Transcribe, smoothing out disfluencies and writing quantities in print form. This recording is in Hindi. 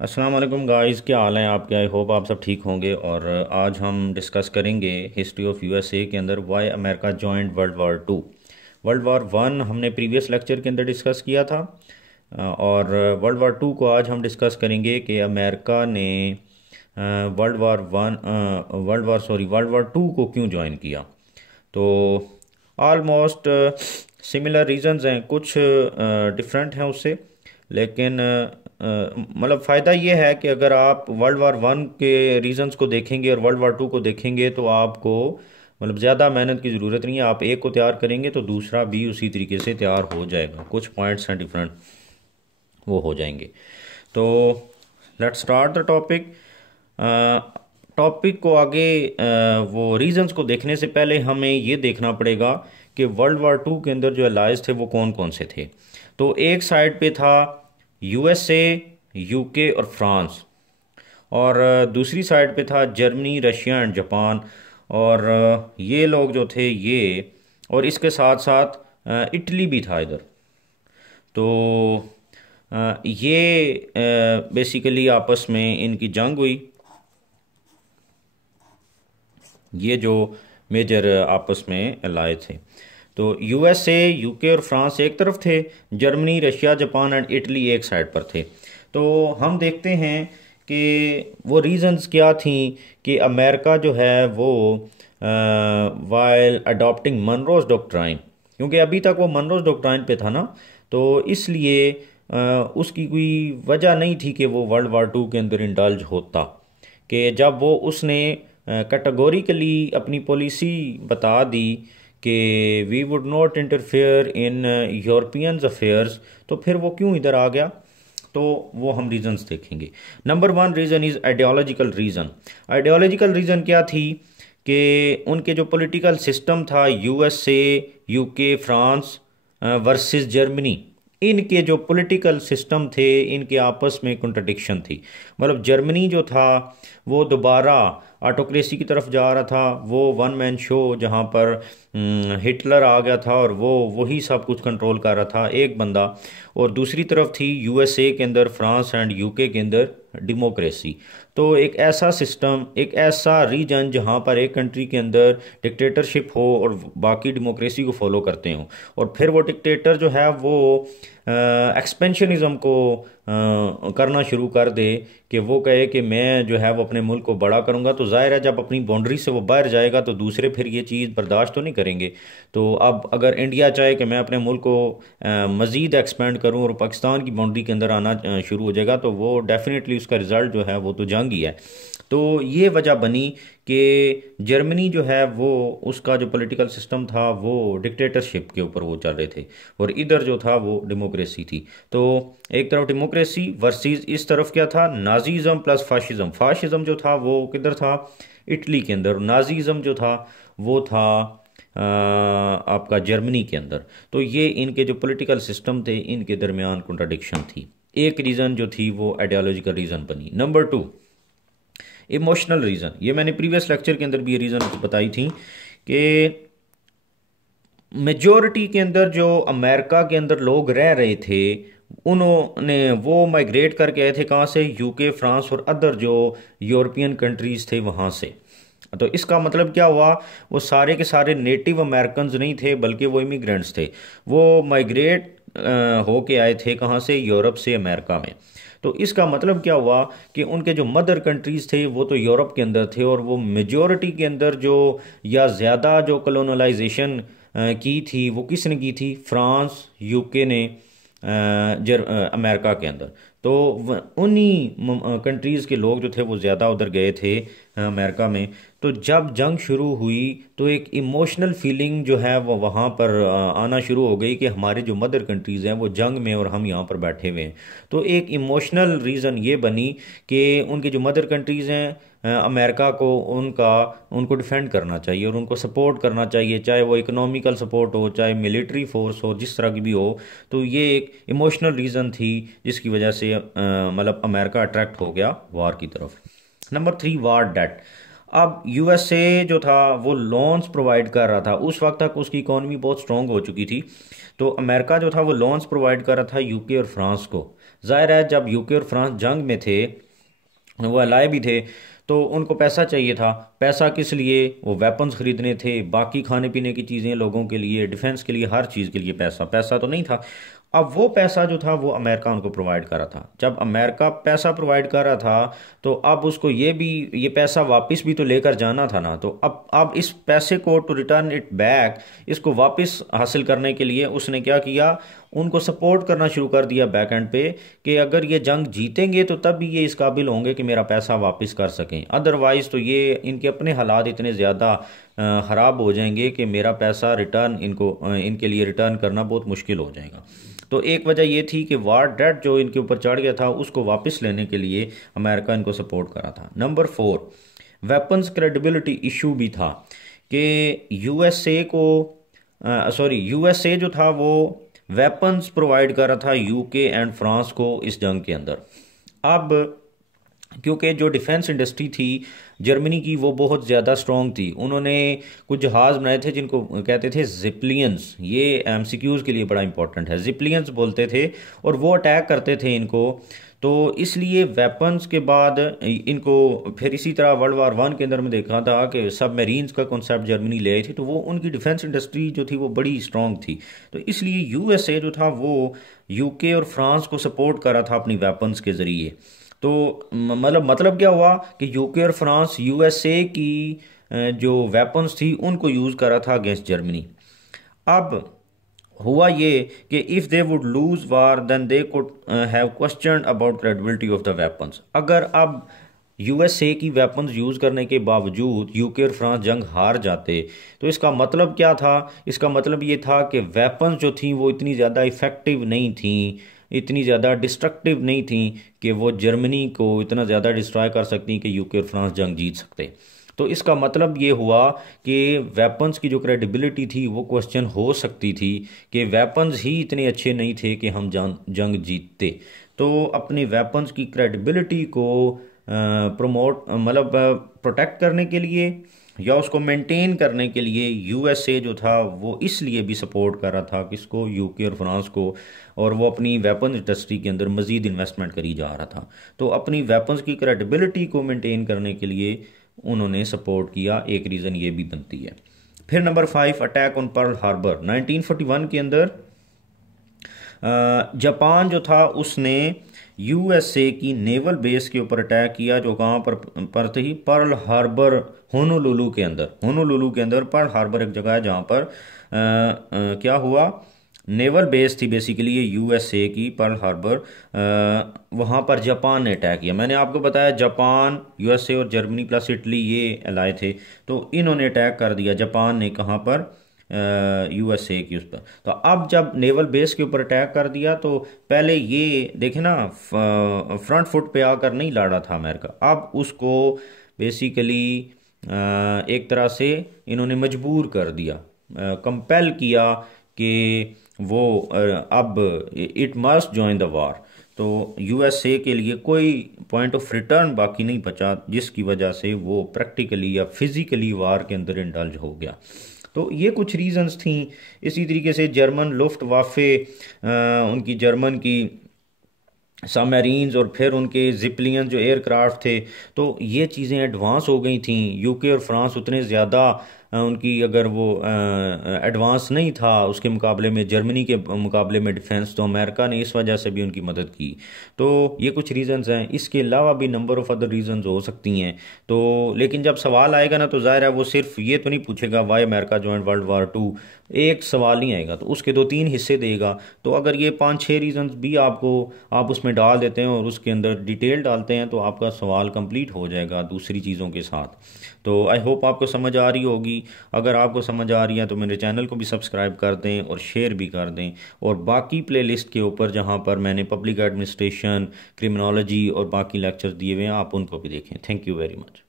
अस्सलाम वालेकुम गाइस, क्या हाल है आपके। आई होप आप सब ठीक होंगे। और आज हम डिस्कस करेंगे हिस्ट्री ऑफ यूएसए के अंदर why America joined World War 2। World War 1 हमने प्रीवियस लेक्चर के अंदर डिस्कस किया था। और वर्ल्ड वार 2 को आज हम डिस्कस करेंगे कि अमेरिका ने वर्ल्ड वार 2 को क्यों ज्वाइन किया। तो ऑलमोस्ट सिमिलर रीजंस हैं, कुछ डिफरेंट हैं उससे, लेकिन मतलब फ़ायदा ये है कि अगर आप वर्ल्ड वार 1 के रीजंस को देखेंगे और वर्ल्ड वार 2 को देखेंगे तो आपको मतलब ज़्यादा मेहनत की ज़रूरत नहीं है। आप एक को तैयार करेंगे तो दूसरा भी उसी तरीके से तैयार हो जाएगा। कुछ पॉइंट्स हैं डिफरेंट, वो हो जाएंगे। तो let's start the topic. Topic को आगे वो रीजंस को देखने से पहले हमें ये देखना पड़ेगा कि वर्ल्ड वार 2 के अंदर जो अलाइज थे वो कौन कौन से थे। तो एक साइड पे था यूएसए, यूके और फ्रांस। और दूसरी साइड पे था जर्मनी, रशिया एंड जापान। और ये लोग जो थे ये, और इसके साथ साथ इटली भी था इधर। तो ये बेसिकली आपस में इनकी जंग हुई। ये जो मेजर आपस में लाए थे, तो यूएसए, यूके और फ्रांस एक तरफ थे, Germany, Russia, Japan and Italy एक साइड पर थे। तो हम देखते हैं कि वो रीजंस क्या थी कि अमेरिका जो है वो वाइल अडॉप्टिंग मनरोज डॉक्ट्राइन, क्योंकि अभी तक वो मनरोज डॉक्ट्राइन पे था ना, तो इसलिए उसकी कोई वजह नहीं थी कि वो वर्ल्ड वार 2 के अंदर इंडल्ज होता। कि जब वो उसने कैटेगोरिकली अपनी पॉलिसी बता दी कि we would not interfere in Europeans affairs, तो फिर वो क्यों इधर आ गया। तो वो हम रीजंस देखेंगे। Number 1 reason is ideological reason. Ideological reason क्या थी कि उनके जो पॉलिटिकल सिस्टम था, USA, UK, France versus Germany, इनके जो पॉलिटिकल सिस्टम थे इनके आपस में कंट्रडिक्शन थी। मतलब जर्मनी जो था वो दोबारा ऑटोक्रेसी की तरफ जा रहा था। वो वन मैन शो जहाँ पर हिटलर आ गया था और वो वही सब कुछ कंट्रोल कर रहा था, एक बंदा। और दूसरी तरफ थी यूएसए के अंदर, फ्रांस एंड यूके के अंदर डेमोक्रेसी। तो एक ऐसा सिस्टम, एक ऐसा रीजन जहाँ पर एक कंट्री के अंदर डिक्टेटरशिप हो और बाकी डेमोक्रेसी को फॉलो करते हो, और फिर वो डिक्टेटर जो है वो एक्सपेंशनिज्म को करना शुरू कर दे, कि वो कहे कि मैं जो है वो अपने मुल्क को बड़ा करूँगा। तो जाहिर है जब अपनी बाउंड्री से वो बाहर जाएगा तो दूसरे फिर ये चीज़ बर्दाश्त तो नहीं करेंगे। तो अब अगर इंडिया चाहे कि मैं अपने मुल्क को मज़ीद एक्सपेंड करूँ और पाकिस्तान की बाउंड्री के अंदर आना शुरू हो जाएगा, तो वो डेफिनेटली उसका रिज़ल्ट जो है वो तो जंग ही है। तो ये वजह बनी कि जर्मनी जो है वो, उसका जो पॉलिटिकल सिस्टम था वो डिक्टेटरशिप के ऊपर वो चल रहे थे, और इधर जो था वो डेमोक्रेसी थी। तो एक तरफ डेमोक्रेसी वर्सेस इस तरफ क्या था, नाजीज़म प्लस फाशिज़म। फाशिज़म जो था वो किधर था, इटली के अंदर। नाजीज़म जो था वो था आपका जर्मनी के अंदर। तो ये इनके जो पॉलिटिकल सिस्टम थे इनके दरमियान कॉन्ट्राडिक्शन थी। एक रीज़न जो थी वो आइडियोलॉजिकल रीज़न बनी। Number 2 emotional reason. ये मैंने प्रीवियस लेक्चर के अंदर भी ये रीज़न बताई थी कि मेजॉरिटी के अंदर जो अमेरिका के अंदर लोग रह रहे थे, उन्होंने वो माइग्रेट करके आए थे कहाँ से, यूके, फ्रांस और अदर जो यूरोपियन कंट्रीज़ थे वहाँ से। तो इसका मतलब क्या हुआ, वो सारे के सारे नेटिव अमेरिकन्स नहीं थे बल्कि वो इमिग्रेंट्स थे। वो माइग्रेट होके आए थे कहाँ से, यूरोप से अमेरिका में। तो इसका मतलब क्या हुआ कि उनके जो मदर कंट्रीज़ थे वो तो यूरोप के अंदर थे, और वो मेजॉरिटी के अंदर जो या ज़्यादा जो कलोनलाइजेशन की थी वो किसने की थी, फ्रांस, यूके ने अमेरिका के अंदर। तो उन्हीं कंट्रीज़ के लोग जो थे वो ज़्यादा उधर गए थे अमेरिका में। तो जब जंग शुरू हुई तो एक इमोशनल फीलिंग जो है वो वहाँ पर आना शुरू हो गई कि हमारे जो मदर कंट्रीज़ हैं वो जंग में और हम यहाँ पर बैठे हुए हैं। तो एक इमोशनल रीज़न ये बनी कि उनकी जो मदर कंट्रीज़ हैं अमेरिका को उनको डिफेंड करना चाहिए और उनको सपोर्ट करना चाहिए, चाहे वो इकोनॉमिकल सपोर्ट हो, चाहे मिलिट्री फोर्स हो, जिस तरह की भी हो। तो ये एक इमोशनल रीज़न थी जिसकी वजह से मतलब अमेरिका अट्रैक्ट हो गया वार की तरफ। नंबर 3 वार डेट। अब यूएसए जो था वो लोन्स प्रोवाइड कर रहा था, उस वक्त तक उसकी इकोनॉमी बहुत स्ट्रॉन्ग हो चुकी थी। तो अमेरिका जो था वो लोन्स प्रोवाइड कर रहा था यूके और फ्रांस को, ज़ाहिर है जब यूके और फ्रांस जंग में थे, वो अलाए भी थे, तो उनको पैसा चाहिए था। पैसा किस लिए? वो वेपन्स ख़रीदने थे, बाकी खाने पीने की चीज़ें लोगों के लिए, डिफेंस के लिए, हर चीज़ के लिए पैसा पैसा तो नहीं था। अब वो पैसा जो था वो अमेरिका उनको प्रोवाइड कर रहा था। जब अमेरिका पैसा प्रोवाइड कर रहा था तो अब उसको ये पैसा वापस भी तो लेकर जाना था ना। तो अब इस पैसे को, टू रिटर्न इट बैक, इसको वापस हासिल करने के लिए उसने क्या किया, उनको सपोर्ट करना शुरू कर दिया बैक एंड पे, कि अगर ये जंग जीतेंगे तो तब भी ये इस काबिल होंगे कि मेरा पैसा वापस कर सकें, अदरवाइज़ तो ये इनके अपने हालात इतने ज़्यादा ख़राब हो जाएंगे कि मेरा पैसा रिटर्न इनके लिए रिटर्न करना बहुत मुश्किल हो जाएगा। तो एक वजह ये थी कि वार डेट जो इनके ऊपर चढ़ गया था उसको वापस लेने के लिए अमेरिका इनको सपोर्ट करा था। नंबर 4, वेपन्स क्रेडिबिलिटी इशू भी था कि यूएसए जो था वो वेपन्स प्रोवाइड कर रहा था यूके एंड फ्रांस को इस जंग के अंदर। अब क्योंकि जो डिफेंस इंडस्ट्री थी जर्मनी की वो बहुत ज़्यादा स्ट्रॉन्ग थी, उन्होंने कुछ जहाज़ बनाए थे जिनको कहते थे जिप्लियंस। ये एमसीक्यूज़ के लिए बड़ा इंपॉर्टेंट है, जिप्लियंस बोलते थे, और वो अटैक करते थे इनको। तो इसलिए वेपन्स के बाद इनको फिर इसी तरह वर्ल्ड वार 1 के अंदर में देखा था कि सबमरीन्स का कॉन्सेप्ट जर्मनी ले आई थी, तो वो उनकी डिफेंस इंडस्ट्री जो थी वो बड़ी स्ट्रॉन्ग थी। तो इसलिए यूएसए जो था वो यूके और फ्रांस को सपोर्ट कर रहा था अपनी वेपन्स के ज़रिए। तो मतलब क्या हुआ कि यूके और फ्रांस यूएसए की जो वेपन्स थी उनको यूज़ कर रहा था अगेंस्ट जर्मनी। अब हुआ ये कि if they would lose war then they could have question about credibility of the weapons. अगर अब यूएसए की वेपन्स यूज़ करने के बावजूद यूके और फ्रांस जंग हार जाते तो इसका मतलब क्या था? इसका मतलब ये था कि वेपन्स जो थी वो इतनी ज़्यादा इफ़ेक्टिव नहीं थी, इतनी ज़्यादा डिस्ट्रक्टिव नहीं थी कि वो जर्मनी को इतना ज़्यादा डिस्ट्रॉय कर सकती कि यूके और फ्रांस जंग जीत सकते। तो इसका मतलब ये हुआ कि वेपन्स की जो क्रेडिबिलिटी थी वो क्वेश्चन हो सकती थी कि वेपन्स ही इतने अच्छे नहीं थे कि हम जंग जीतते। तो अपनी वेपन्स की क्रेडिबिलिटी को प्रोटेक्ट करने के लिए या उसको मेंटेन करने के लिए यूएसए जो था वो इसलिए भी सपोर्ट कर रहा था किसको, यूके और फ्रांस को, और वो अपनी वेपन इंडस्ट्री के अंदर मज़ीद इन्वेस्टमेंट करी जा रहा था। तो अपनी वेपन्स की क्रेडिबिलिटी को मेंटेन करने के लिए उन्होंने सपोर्ट किया, एक रीज़न ये भी बनती है। फिर number 5, attack on Pearl Harbor. 1941 के अंदर जापान जो था उसने यूएसए की नेवल बेस के ऊपर अटैक किया, जो कहाँ पर थी, पर्ल हार्बर, होनोलुलु के अंदर पर्ल हार्बर एक जगह है जहाँ पर क्या हुआ, नेवल बेस थी बेसिकली ये यूएसए की, पर्ल हार्बर। वहाँ पर जापान ने अटैक किया। मैंने आपको बताया जापान, यूएसए और जर्मनी प्लस इटली ये अलाए थे, तो इन्होंने अटैक कर दिया जापान ने, कहाँ पर, यूएसए की उस पर। तो अब जब नेवल बेस के ऊपर अटैक कर दिया तो पहले ये देखे ना, फ्रंट फुट पे आकर नहीं लड़ा था अमेरिका, अब उसको बेसिकली एक तरह से इन्होंने मजबूर कर दिया, कंपेल किया कि वो अब it must join the war. तो यूएसए के लिए कोई पॉइंट ऑफ रिटर्न बाकी नहीं बचा, जिसकी वजह से वो प्रैक्टिकली या फिजिकली वार के अंदर इंडल्ज हो गया। तो ये कुछ रीजंस थी। इसी तरीके से जर्मन लुफ्ट वाफे, उनकी जर्मन की सबमरीन्स और फिर उनके जिप्लियन जो एयरक्राफ्ट थे, तो ये चीज़ें एडवांस हो गई थी। यूके और फ्रांस उतने ज़्यादा उनकी अगर वो एडवांस नहीं था उसके मुकाबले में, जर्मनी के मुकाबले में डिफेंस, तो अमेरिका ने इस वजह से भी उनकी मदद की। तो ये कुछ रीज़न्स हैं, इसके अलावा भी नंबर ऑफ़ अदर रीज़न्स हो सकती हैं। तो लेकिन जब सवाल आएगा ना तो ज़ाहिर है वो सिर्फ ये तो नहीं पूछेगा why America joined World War 2, एक सवाल नहीं आएगा, तो उसके 2-3 हिस्से देगा। तो अगर ये 5-6 रीज़न्स भी आप उसमें डाल देते हैं और उसके अंदर डिटेल डालते हैं तो आपका सवाल कंप्लीट हो जाएगा दूसरी चीज़ों के साथ। तो आई होप आपको समझ आ रही होगी। अगर आपको समझ आ रही है तो मेरे चैनल को भी सब्सक्राइब कर दें और शेयर भी कर दें, और बाकी प्लेलिस्ट के ऊपर जहाँ पर मैंने पब्लिक एडमिनिस्ट्रेशन, क्रिमिनोलॉजी और बाकी लेक्चर्स दिए हुए हैं आप उनको भी देखें। Thank you very much.